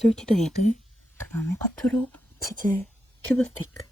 솔티드 에그, 그 다음에 쿼트로 치즈 큐브 스테이크.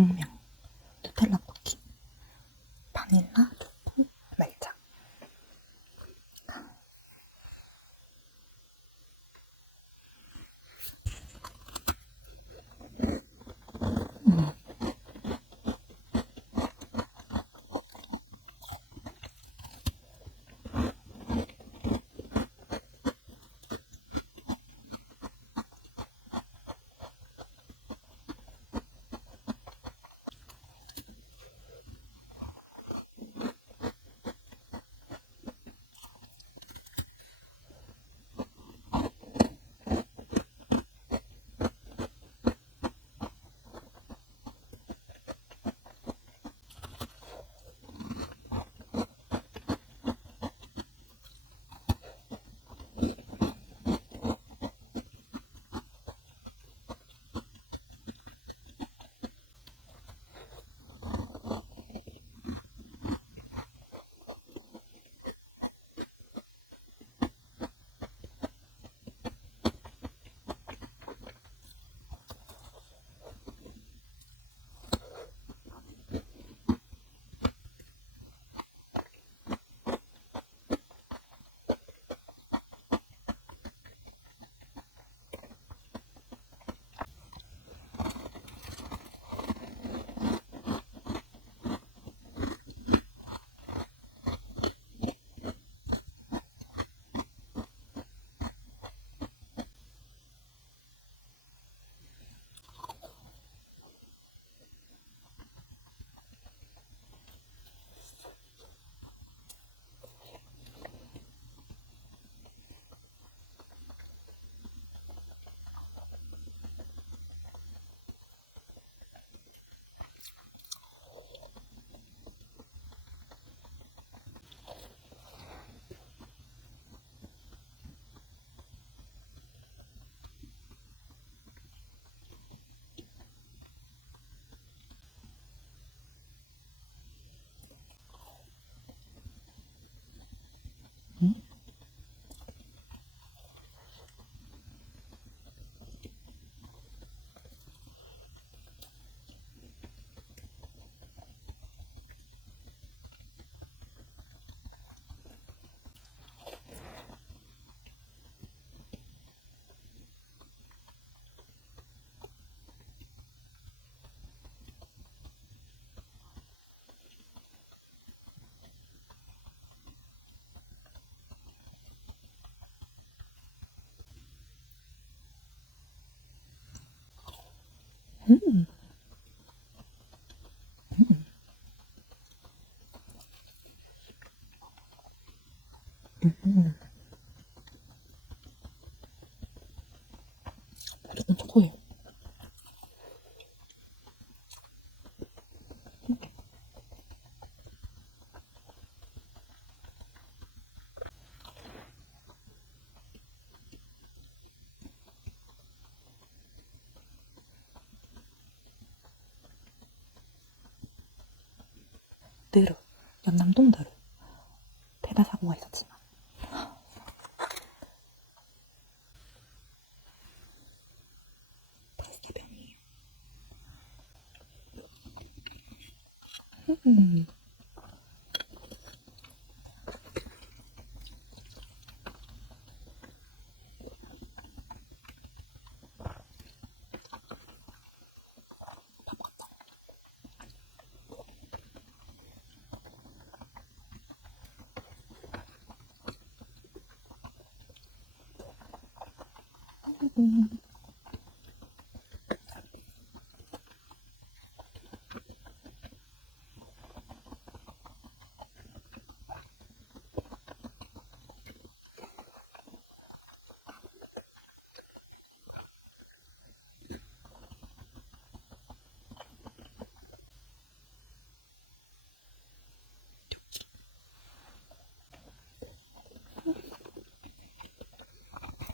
Mmh, combien Mm. 느르, 연남동 느르. 대다 사고가 있었지만. 파스타병이에요. 음. 밥 같다. 음.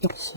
역시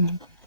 음. 다